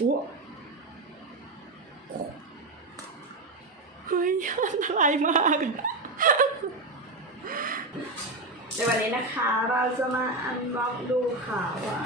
อ้เฮ้ยอันตรายมาก ในวันนี้นะคะ เราจะมาอันบ็อกดูค่ะว่า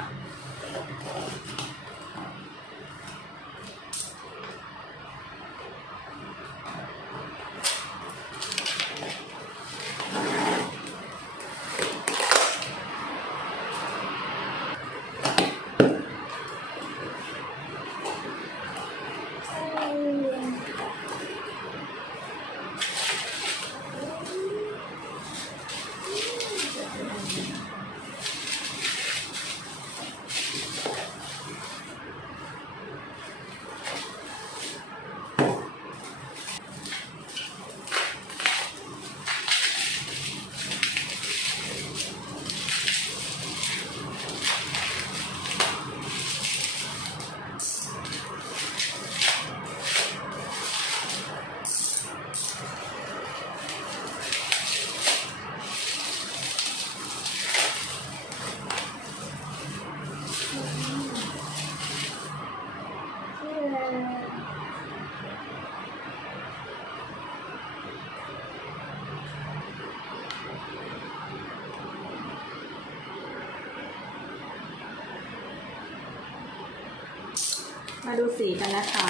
มาดูสีกันนะคะ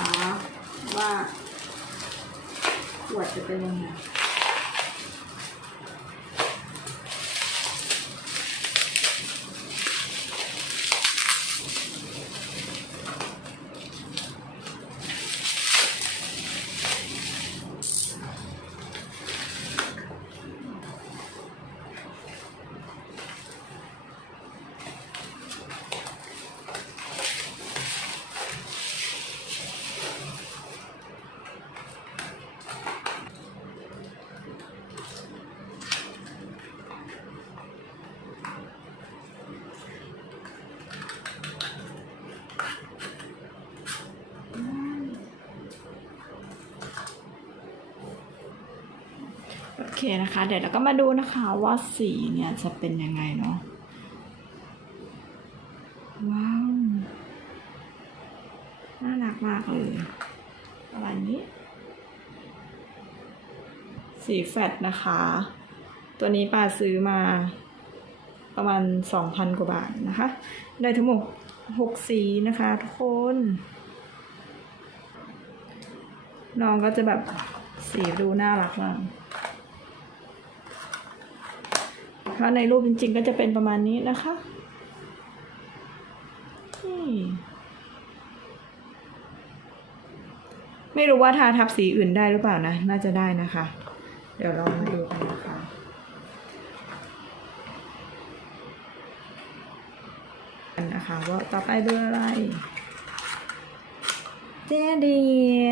ว่าขวดจะเป็นยังไง นะคะ เดี๋ยวเราก็มาดูนะคะว่าสีเนี่ยจะเป็นยังไงเนาะว้าว น่ารักมากเลยประมาณนี้ สีแฟตนะคะ ตัวนี้ป้าซื้อมาประมาณสองพันกว่าบาทนะคะ ได้ทั้งหมดหกสีนะคะทุกคน น้องก็จะแบบสีดูน่ารักมาก ในรูปจริง ๆ ก็จะเป็นประมาณนี้นะคะนี่ไม่รู้ว่าทาทับสีอื่นได้หรือเปล่านะ น่าจะได้นะคะ เดี๋ยวลองมาดูกันนะคะกันนะคะว่าต่อไปเบอร์อะไรเจเดีย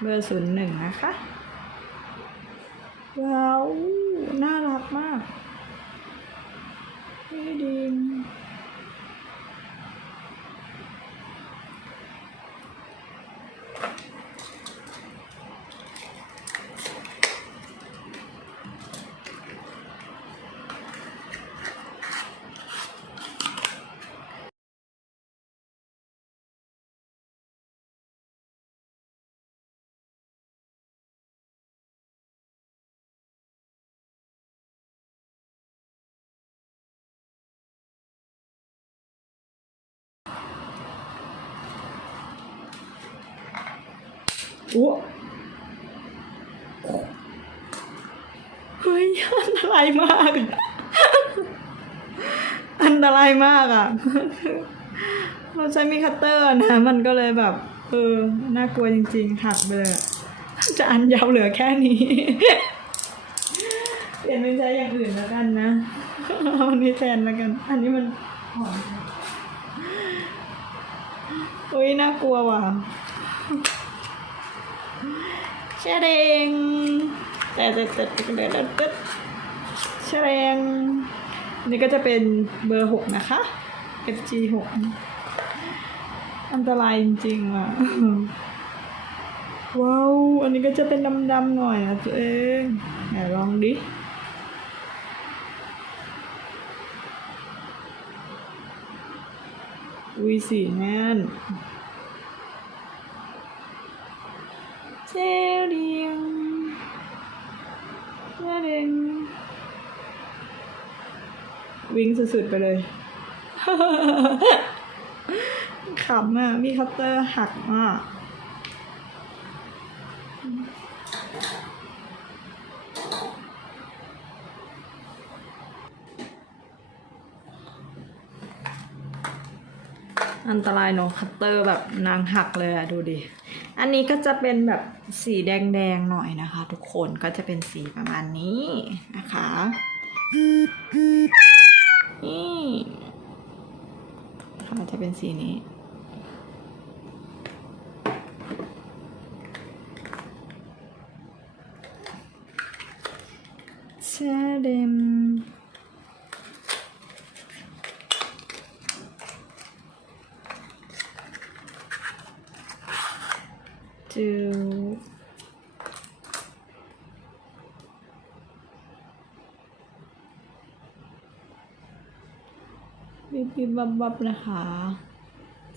เบอร์ศูนย์หนึ่งนะคะ ว้าว น่ารักมาก นี่ดิ งอ้เฮ้ยอันตรายมากอะอันตรายมากอะ เราใช้มีคัตเตอร์นะ มันก็เลยแบบ เออ น่ากลัวจริง ๆ หักไปเลยจะอันยาวเหลือแค่นี้ เปลี่ยนเป็นใช้อย่างอื่นแล้วกันนะเอาอันนี้แทนแล้วกัน อันนี้มันหอมอุ้ยน่ากลัวว่ะ เรงแต่แต่แต่แต่แต่แต่แชรงนี่ก็จะเป็นเบอร์หกนะคะ FG หกอันตรายจริงๆอะ ว้าว อันนี้ก็จะเป็นดำๆหน่อยนะตัวเองไหนลองดิอุ้ยสีแน่น เจเรียงเจเรียงวิ่งสุดๆไปเลย ขำอะ มีคัตเตอร์หักมากอันตรายเนอะคัตเตอร์แบบนางหักเลยอะดูดิ อันนี้ก็จะเป็นแบบสีแดงๆหน่อยนะคะ ทุกคนก็จะเป็นสีประมาณนี้นะคะนี่ค่ะจะเป็นสีนี้ เชเดม to บิบบิบบับบับนะคะ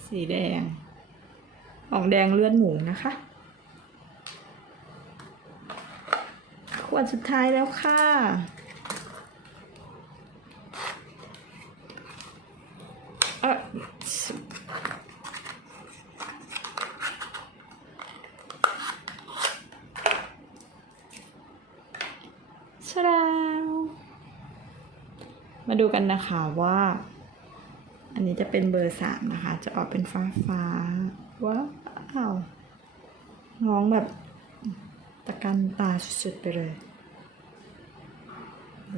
สีแดงออกแดงเลือดหมูนะคะขวดสุดท้ายแล้วค่ะ เออ ชาดาวมาดูกันนะคะว่า อันนี้จะเป็นเบอร์สามนะคะ จะออกเป็นฟ้าฟ้าว้าวน้องแบบตะกันตาสุดๆไปเลย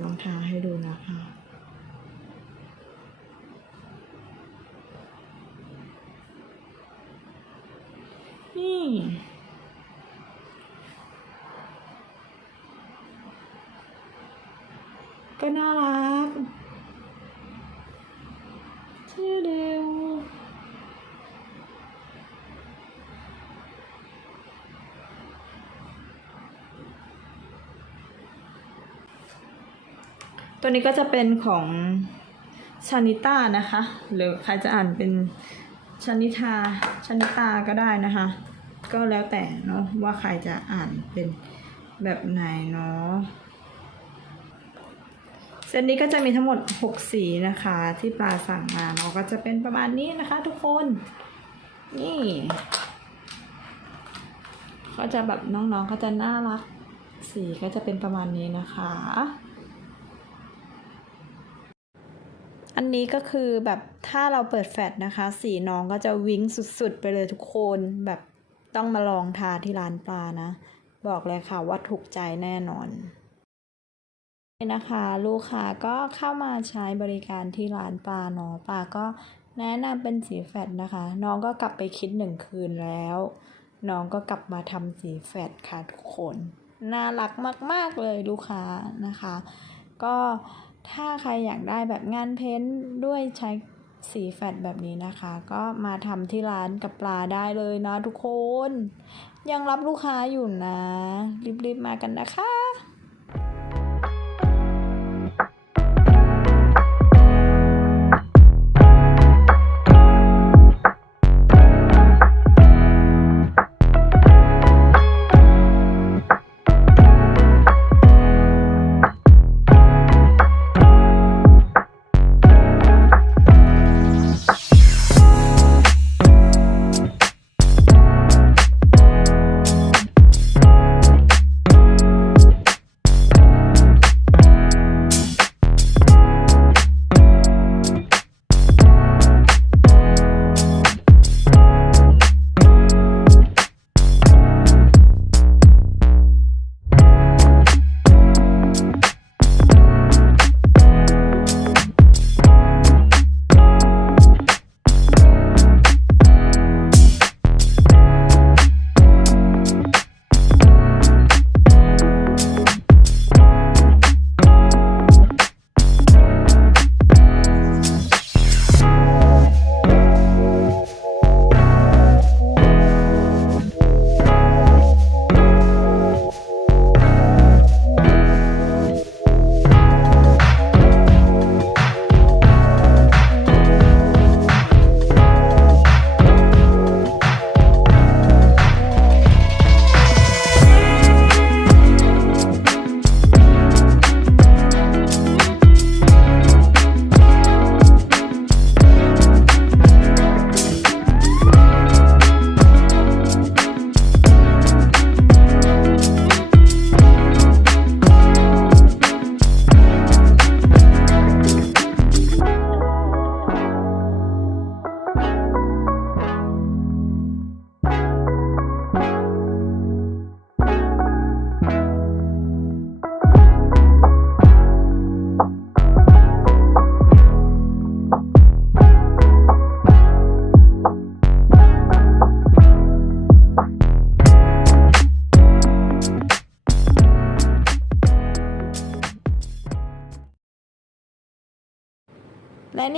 ลองทาให้ดูนะคะนี่ ก็น่ารักชื่อเดียวตัวนี้ก็จะเป็นของชานิต้านะคะ หรือใครจะอ่านเป็นชานิทาชานิตาก็ได้นะคะ ก็แล้วแต่เนาะว่าใครจะอ่านเป็นแบบไหนเนาะ เซตนี้ก็จะมีทั้งหมด 6 สีนะคะ ที่ปลาสั่งมาเนาะก็จะเป็นประมาณนี้นะคะ ทุกคน นี่ ก็จะแบบน้องๆก็จะน่ารัก สีก็จะเป็นประมาณนี้นะคะ อันนี้ก็คือแบบถ้าเราเปิดแฟลชนะคะ สีน้องก็จะวิ้งสุดๆ ไปเลยทุกคนแบบต้องมาลองทาที่ร้านปลานะ บอกเลยค่ะว่าถูกใจแน่นอน นะคะ ลูกค้าก็เข้ามาใช้บริการที่ร้านปลาเนาะปลาก็แนะนำเป็นสีแฟดนะคะ น้องก็กลับไปคิดหนึ่งคืนแล้ว น้องก็กลับมาทำสีแฟดค่ะทุกคน น่ารักมาก ๆ เลยลูกค้านะคะ ก็ถ้าใครอยากได้แบบงานเพ้นท์ด้วยใช้สีแฟดแบบนี้นะคะ ก็มาทำที่ร้านกับปลาได้เลยนะทุกคน ยังรับลูกค้าอยู่นะ รีบๆมากันนะคะ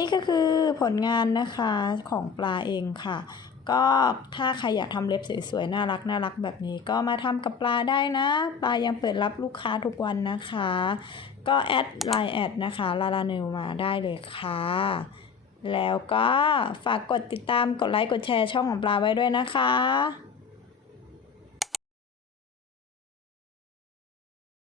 นี่ก็คือผลงานนะคะของปลาเองค่ะ ก็ถ้าใครอยากทำเล็บสวยๆน่ารักน่ารักแบบนี้ ก็มาทำกับปลาได้นะ ปลายังเปิดรับลูกค้าทุกวันนะคะ ก็แอดไลน์แอดนะคะลาลาเนลมาได้เลยค่ะแล้วก็ฝากกดติดตามกดไลค์กดแชร์ช่องของปลาไว้ด้วยนะคะ